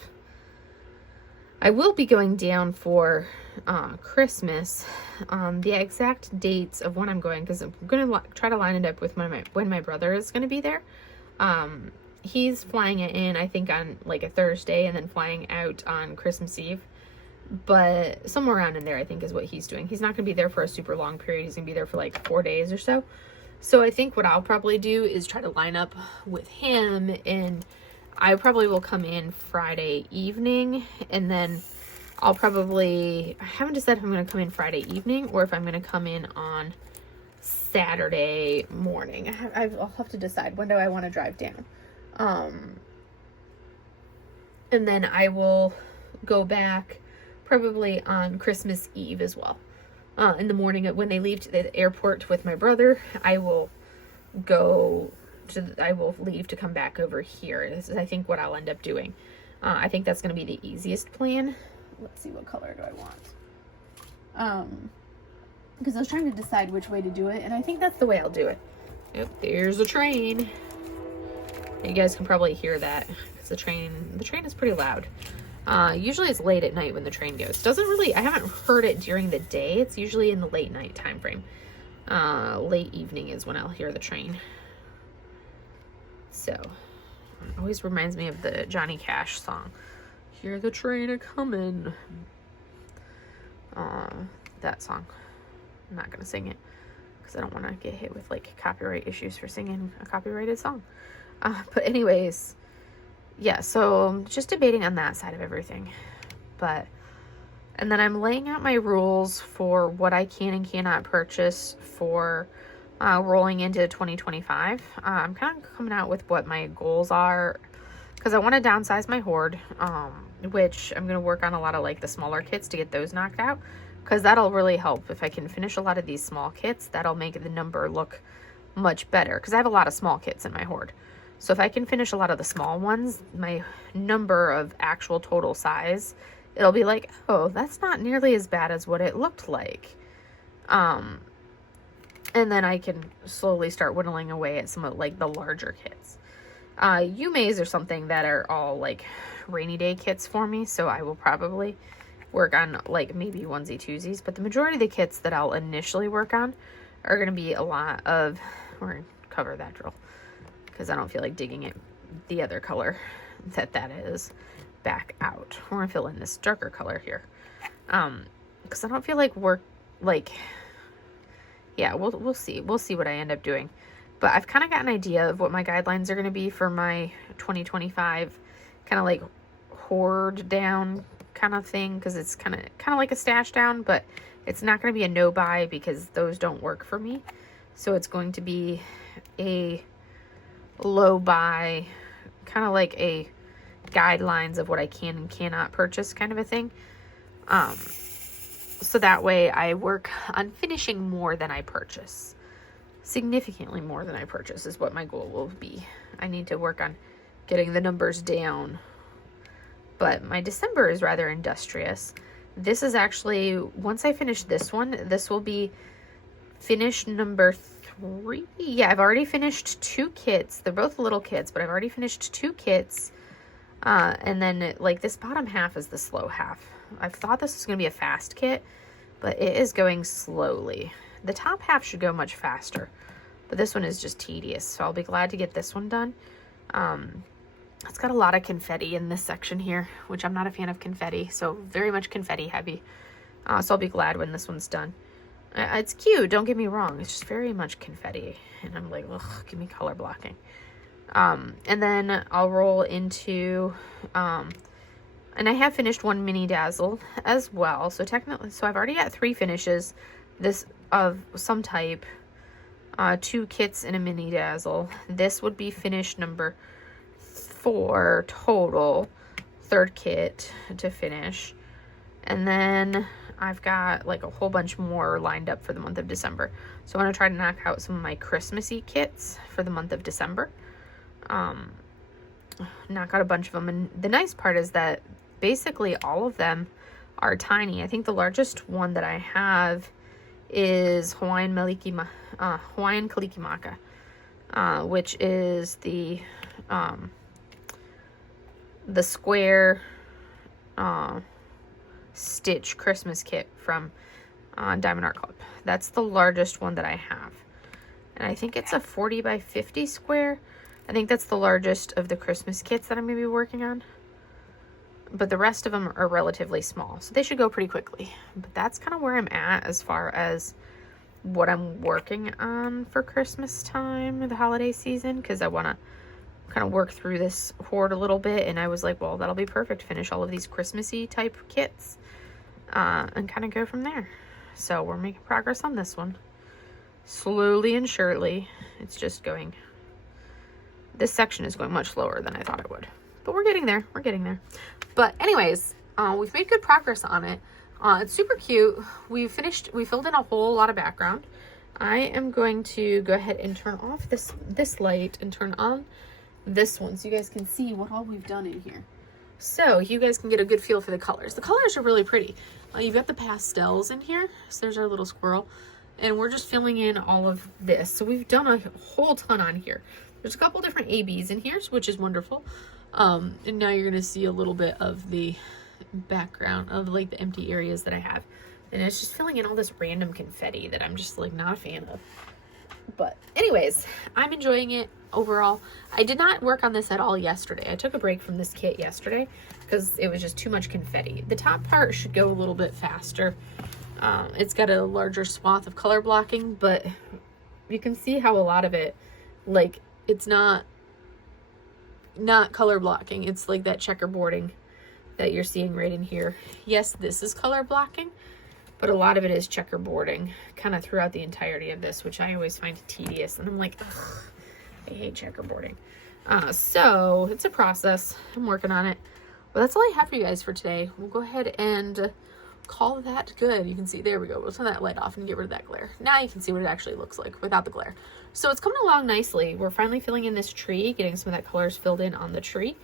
I will be going down for Christmas. The exact dates of when I'm going, because I'm going to try to line it up with when my brother is going to be there. He's flying it in, I think, on like a Thursday, and then flying out on Christmas Eve. But somewhere around in there, I think, is what he's doing. He's not going to be there for a super long period. He's going to be there for like 4 days or so. So I think what I'll probably do is try to line up with him, and I probably will come in Friday evening, and then I haven't decided if I'm going to come in Friday evening or if I'm going to come in on Saturday morning. I'll have to decide, when do I want to drive down. And then I will go back probably on Christmas Eve as well. in the morning when they leave to the airport with my brother, I will leave to come back over here. This is, I think, what I'll end up doing. I think that's going to be the easiest plan. Let's see, what color do I want? Because I was trying to decide which way to do it, and I think that's the way I'll do it. Yep, there's a train. You guys can probably hear that, because the train is pretty loud. Usually it's late at night when the train goes. I haven't heard it during the day. It's usually in the late night time frame. Late evening is when I'll hear the train. So, it always reminds me of the Johnny Cash song. Hear the train a-comin'. That song. I'm not gonna sing it, because I don't want to get hit with, like, copyright issues for singing a copyrighted song. But anyways, yeah, so I'm just debating on that side of everything. And then I'm laying out my rules for what I can and cannot purchase for rolling into 2025. I'm kind of coming out with what my goals are, because I want to downsize my hoard, which I'm going to work on a lot of, like, the smaller kits to get those knocked out, because that'll really help. If I can finish a lot of these small kits, that'll make the number look much better, because I have a lot of small kits in my hoard. So if I can finish a lot of the small ones, my number of actual total size, it'll be like, oh, that's not nearly as bad as what it looked like. And then I can slowly start whittling away at some of, like, the larger kits. Yumeis are something that are all, like, rainy day kits for me, so I will probably work on, like, maybe onesie twosies, but the majority of the kits that I'll initially work on are going to be a lot of, we're going to cover that drill, because I don't feel like digging it the other color that is back out. We're going to fill in this darker color here, because I don't feel like yeah, we'll see what I end up doing. But I've kind of got an idea of what my guidelines are going to be for my 2025 kind of like hoard down kind of thing, because it's kind of like a stash down, but it's not going to be a no buy, because those don't work for me. So it's going to be a low buy, kind of like a guidelines of what I can and cannot purchase kind of a thing. So that way I work on finishing more than I purchase. Significantly more than I purchase is what my goal will be. I need to work on getting the numbers down. But my December is rather industrious. This is actually, once I finish this one, this will be finish number 3. Yeah, I've already finished 2 kits. They're both little kits, but I've already finished 2 kits. And then, like, this bottom half is the slow half. I thought this was going to be a fast kit, but it is going slowly. The top half should go much faster, but this one is just tedious, so I'll be glad to get this one done. It's got a lot of confetti in this section here, which I'm not a fan of confetti, so very much confetti heavy. So I'll be glad when this one's done. It's cute, don't get me wrong, it's just very much confetti, and I'm like, ugh, give me color blocking. And then I'll roll into, and I have finished 1 mini dazzle as well. So technically, I've already got 3 finishes, this of some type, 2 kits and a mini dazzle. This would be finish number 4 total, 3rd kit to finish. And then I've got like a whole bunch more lined up for the month of December. So I want to try to knock out some of my Christmassy kits for the month of December. Knock out a bunch of them. And the nice part is that basically all of them are tiny. I think the largest one that I have is Hawaiian Kalikimaka, which is the square stitch Christmas kit from Diamond Art Club. That's the largest one that I have, and I think it's a 40 by 50 square. I think that's the largest of the Christmas kits that I'm going to be working on, but the rest of them are relatively small, so they should go pretty quickly. But that's kind of where I'm at as far as what I'm working on for Christmas time, the holiday season, because I want to kind of work through this hoard a little bit, and I was like, well, that'll be perfect, finish all of these Christmassy type kits, and kind of go from there. So we're making progress on this one, slowly and surely. It's just going, this section is going much slower than I thought it would, but we're getting there, But anyways, we've made good progress on it. It's super cute. We filled in a whole lot of background. I am going to go ahead and turn off this light and turn on this one so you guys can see what all we've done in here. So you guys can get a good feel for the colors. The colors are really pretty. You've got the pastels in here. So there's our little squirrel. And we're just filling in all of this. So we've done a whole ton on here. There's a couple different ABs in here, which is wonderful. And now you're going to see a little bit of the background of like the empty areas that I have. And it's just filling in all this random confetti that I'm just like not a fan of. But anyways, I'm enjoying it overall. I did not work on this at all yesterday. I took a break from this kit yesterday because it was just too much confetti. The top part should go a little bit faster. It's got a larger swath of color blocking, but you can see how a lot of it, like, it's not color blocking. It's like that checkerboarding that you're seeing right in here. Yes, this is color blocking, but a lot of it is checkerboarding kind of throughout the entirety of this, which I always find tedious. And I'm like, ugh, I hate checkerboarding. So it's a process. I'm working on it. But that's all I have for you guys for today. We'll go ahead and call that good. You can see, there we go. We'll turn that light off and get rid of that glare. Now you can see what it actually looks like without the glare. So it's coming along nicely. We're finally filling in this tree, getting some of that colors filled in on the tree.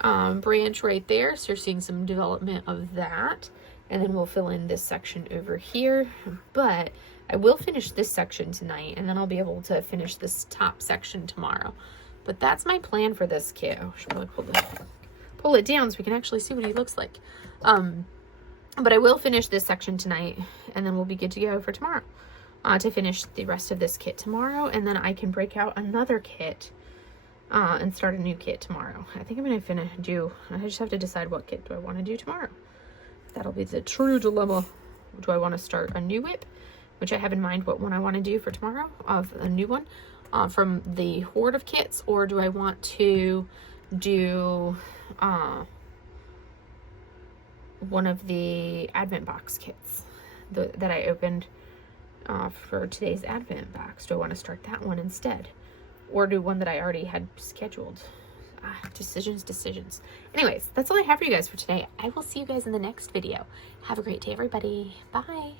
Branch right there. So you're seeing some development of that. And then we'll fill in this section over here. But I will finish this section tonight, and then I'll be able to finish this top section tomorrow. But that's my plan for this kit. Oh, I should probably pull it down so we can actually see what he looks like. But I will finish this section tonight, and then we'll be good to go for tomorrow. To finish the rest of this kit tomorrow, and then I can break out another kit and start a new kit tomorrow. I think I'm going to I just have to decide what kit do I want to do tomorrow. That'll be the true dilemma. Do I want to start a new WIP, which I have in mind what one I want to do for tomorrow, of a new one from the horde of kits, or do I want to do one of the advent box kits that I opened for today's advent box? Do I want to start that one instead, or do one that I already had scheduled? Decisions. Anyways, that's all I have for you guys for today. I will see you guys in the next video. Have a great day, everybody. Bye.